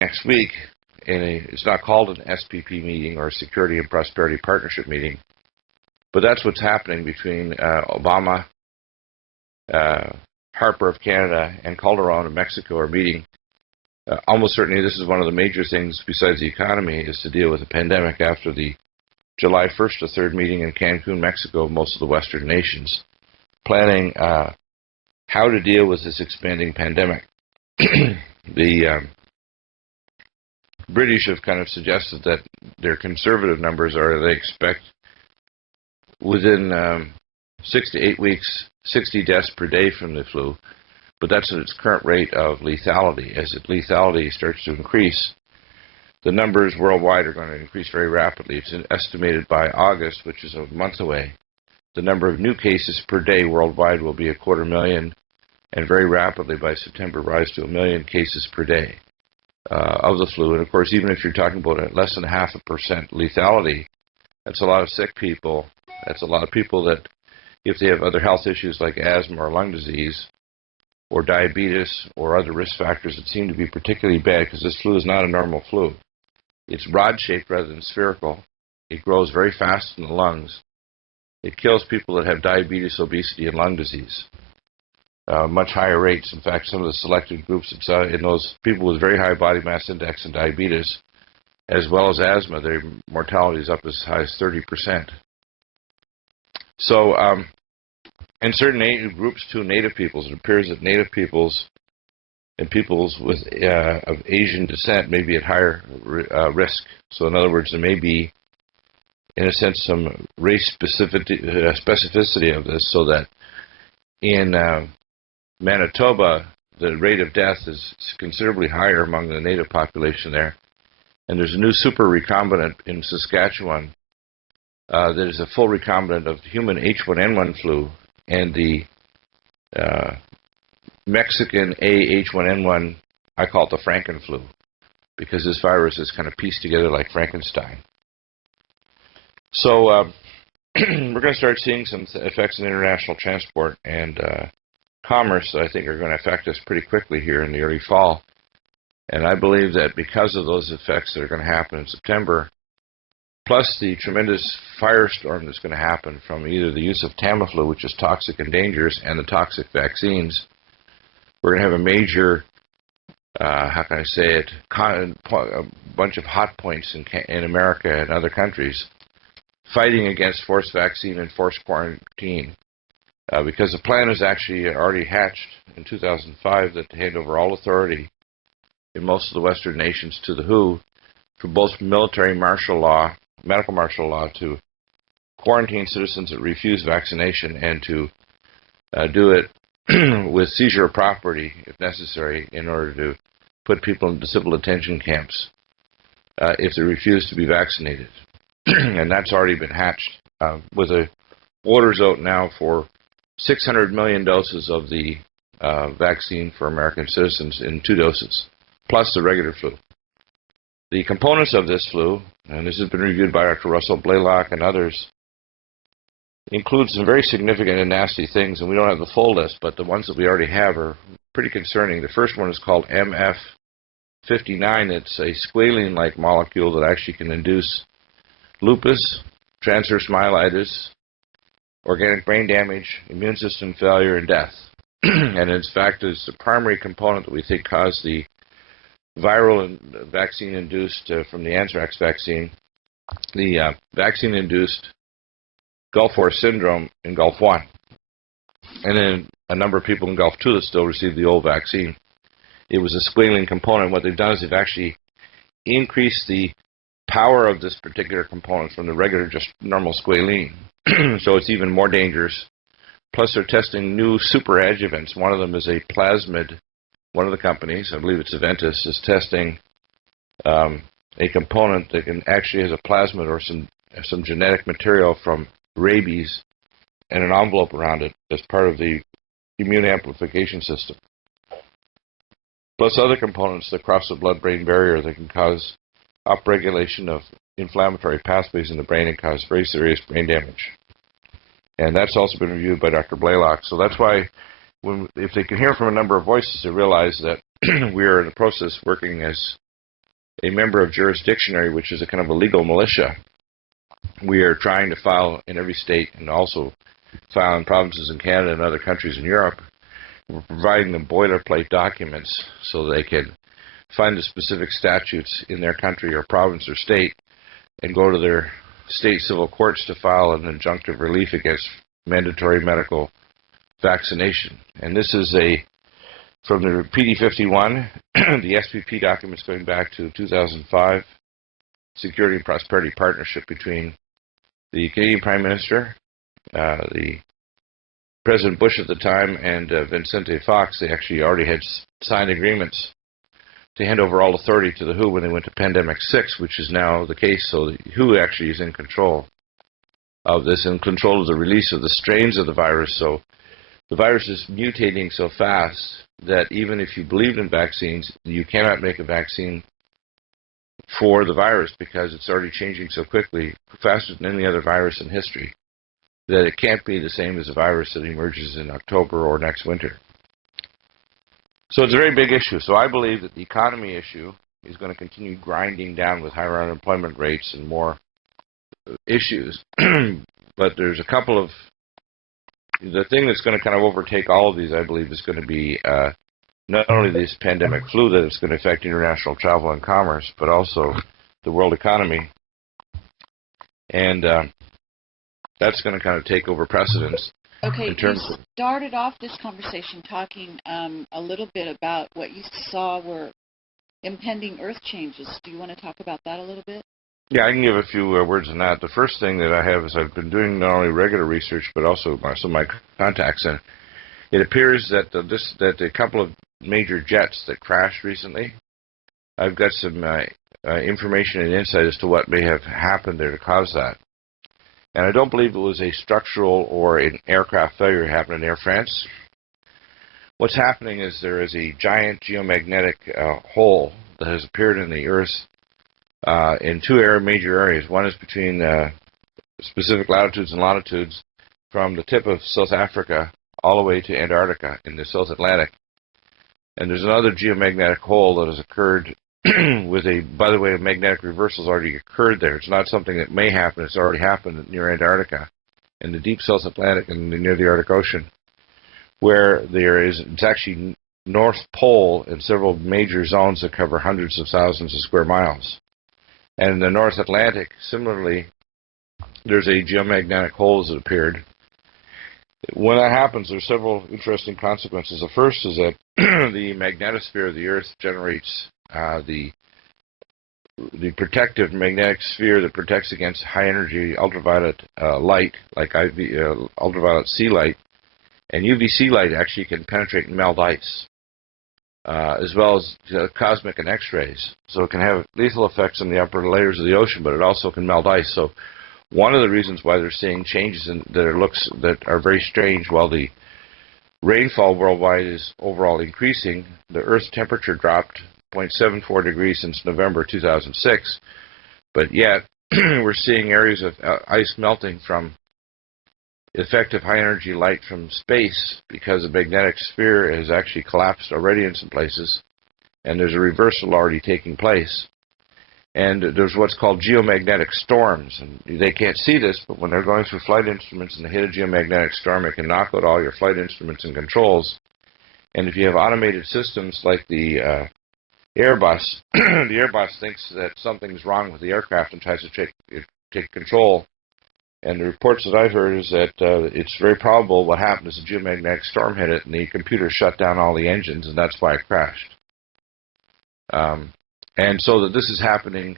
next week, it's not called an SPP meeting or a Security and Prosperity Partnership meeting, but that's what's happening between Obama, Harper of Canada, and Calderon of Mexico are meeting. Almost certainly this is one of the major things besides the economy is to deal with the pandemic after the July 1st to 3rd meeting in Cancun, Mexico, of most of the Western nations, planning how to deal with this expanding pandemic. The British have kind of suggested that their conservative numbers are they expect within 6 to 8 weeks 60 deaths per day from the flu, but that's at its current rate of lethality. As lethality starts to increase, the numbers worldwide are going to increase very rapidly. It's estimated by August, which is a month away, the number of new cases per day worldwide will be 250,000, and very rapidly by September rise to 1 million cases per day of the flu. And of course, even if you're talking about less than 0.5% lethality, that's a lot of sick people. That's a lot of people that, if they have other health issues like asthma or lung disease or diabetes or other risk factors that seem to be particularly bad, because this flu is not a normal flu. It's rod-shaped rather than spherical. It grows very fast in the lungs. It kills people that have diabetes, obesity, and lung disease. Much higher rates. In fact, some of the selected groups in those people with very high body mass index and diabetes, as well as asthma, their mortality is up as high as 30%. So, in certain groups too, Native peoples, it appears that Native peoples and peoples with of Asian descent may be at higher risk. So, in other words, there may be, in a sense, some race specificity of this, so that in Manitoba, the rate of death is considerably higher among the Native population there. And there's a new super recombinant in Saskatchewan that is a full recombinant of human H1N1 flu and the Mexican AH1N1, I call it the Franken flu, because this virus is kind of pieced together like Frankenstein. So we're going to start seeing some effects in international transport and commerce that I think are going to affect us pretty quickly here in the early fall. And I believe that because of those effects that are going to happen in September, plus the tremendous firestorm that's going to happen from either the use of Tamiflu, which is toxic and dangerous, and the toxic vaccines, we're going to have a major, how can I say it, a bunch of hot points in America and other countries fighting against forced vaccine and forced quarantine. Because the plan is actually already hatched in 2005 that to hand over all authority in most of the Western nations to the WHO for both military martial law, medical martial law, to quarantine citizens that refuse vaccination and to do it with seizure of property, if necessary, in order to put people in civil detention camps if they refuse to be vaccinated. And that's already been hatched with orders out now for 600 million doses of the vaccine for American citizens in 2 doses, plus the regular flu. The components of this flu, and this has been reviewed by Dr. Russell Blaylock and others, include some very significant and nasty things, and we don't have the full list, but the ones that we already have are pretty concerning. The first one is called MF59. It's a squalene-like molecule that actually can induce lupus, transverse myelitis, organic brain damage, immune system failure, and death. And in fact, is the primary component that we think caused the viral and vaccine induced from the anthrax vaccine, the vaccine-induced Gulf War syndrome in Gulf 1. And then a number of people in Gulf 2 that still received the old vaccine. It was a squalene component. What they've done is they've actually increased the power of this particular component from the regular, just normal squalene. So it's even more dangerous. Plus, they're testing new super adjuvants. One of them is a plasmid. One of the companies, I believe it's Aventis, is testing a component that can actually has a plasmid or some genetic material from rabies and an envelope around it as part of the immune amplification system. Plus other components that cross the blood-brain barrier that can cause upregulation of inflammatory pathways in the brain and cause very serious brain damage. And that's also been reviewed by Dr. Blaylock. So that's why if they can hear from a number of voices, they realize that we are in the process working as a member of Jurisdictionary, which is a kind of a legal militia. We are trying to file in every state and also file in provinces in Canada and other countries in Europe. We're providing them boilerplate documents so they can find the specific statutes in their country or province or state and go to their state civil courts to file an injunctive relief against mandatory medical vaccination. And this is from the PD51, the SPP documents going back to 2005, Security and Prosperity Partnership between the Canadian Prime Minister, the President Bush at the time, and Vicente Fox. They actually already had signed agreements to hand over all authority to the WHO when they went to Pandemic 6, which is now the case. So the WHO actually is in control of this, in control of the release of the strains of the virus. So the virus is mutating so fast that even if you believed in vaccines, you cannot make a vaccine for the virus because it's already changing so quickly, faster than any other virus in history, that it can't be the same as a virus that emerges in October or next winter. So it's a very big issue. So I believe that the economy issue is going to continue grinding down with higher unemployment rates and more issues. But there's a couple of... The thing that's going to kind of overtake all of these, I believe, is going to be not only this pandemic flu that is going to affect international travel and commerce, but also the world economy. And that's going to kind of take over precedence. Okay, you started off this conversation talking a little bit about what you saw were impending Earth changes. Do you want to talk about that a little bit? Yeah, I can give a few words on that. The first thing that I have is I've been doing not only regular research, but also some of my contacts. And it appears that that a couple of major jets that crashed recently, I've got some information and insight as to what may have happened there to cause that. And I don't believe it was a structural or an aircraft failure that happened in Air France. What's happening is there is a giant geomagnetic hole that has appeared in the Earth in two major areas. One is between specific latitudes and longitudes from the tip of South Africa all the way to Antarctica in the South Atlantic. And there's another geomagnetic hole that has occurred with by the way, a magnetic reversal has already occurred there. It's not something that may happen. It's already happened near Antarctica in the deep South Atlantic and near the Arctic Ocean, where it's actually North Pole in several major zones that cover hundreds of thousands of square miles. And in the North Atlantic, similarly, there's a geomagnetic hole that appeared. When that happens, there's several interesting consequences. The first is that the magnetosphere of the Earth generates the protective magnetic sphere that protects against high-energy ultraviolet light, like ultraviolet C light, and UVC light actually can penetrate and melt ice, as well as cosmic and X-rays. So it can have lethal effects on the upper layers of the ocean, but it also can melt ice. So one of the reasons why they're seeing changes that are very strange, while the rainfall worldwide is overall increasing, the Earth's temperature dropped 0.74 degrees since November 2006, but yet we're seeing areas of ice melting from effective high-energy light from space because the magnetic sphere has actually collapsed already in some places, and there's a reversal already taking place. And there's what's called geomagnetic storms, and they can't see this, but when they're going through flight instruments and they hit a geomagnetic storm, it can knock out all your flight instruments and controls. And if you have automated systems like the Airbus, the Airbus thinks that something's wrong with the aircraft and tries to take control. And the reports that I've heard is that it's very probable what happened is a geomagnetic storm hit it, and the computer shut down all the engines, and that's why it crashed. And so that this is happening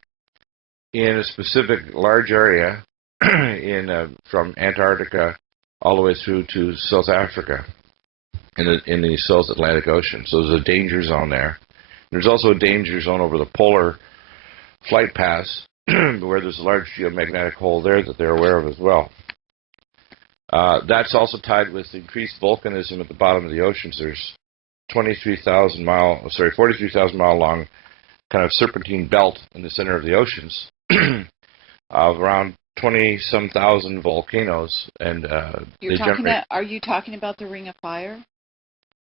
in a specific large area from Antarctica all the way through to South Africa in the South Atlantic Ocean. So there's a danger zone there. There's also a danger zone over the polar flight paths where there's a large geomagnetic hole there that they're aware of as well. That's also tied with increased volcanism at the bottom of the oceans. There's 43,000 mile long kind of serpentine belt in the center of the oceans of around 20-some thousand volcanoes. And are you talking about the Ring of Fire?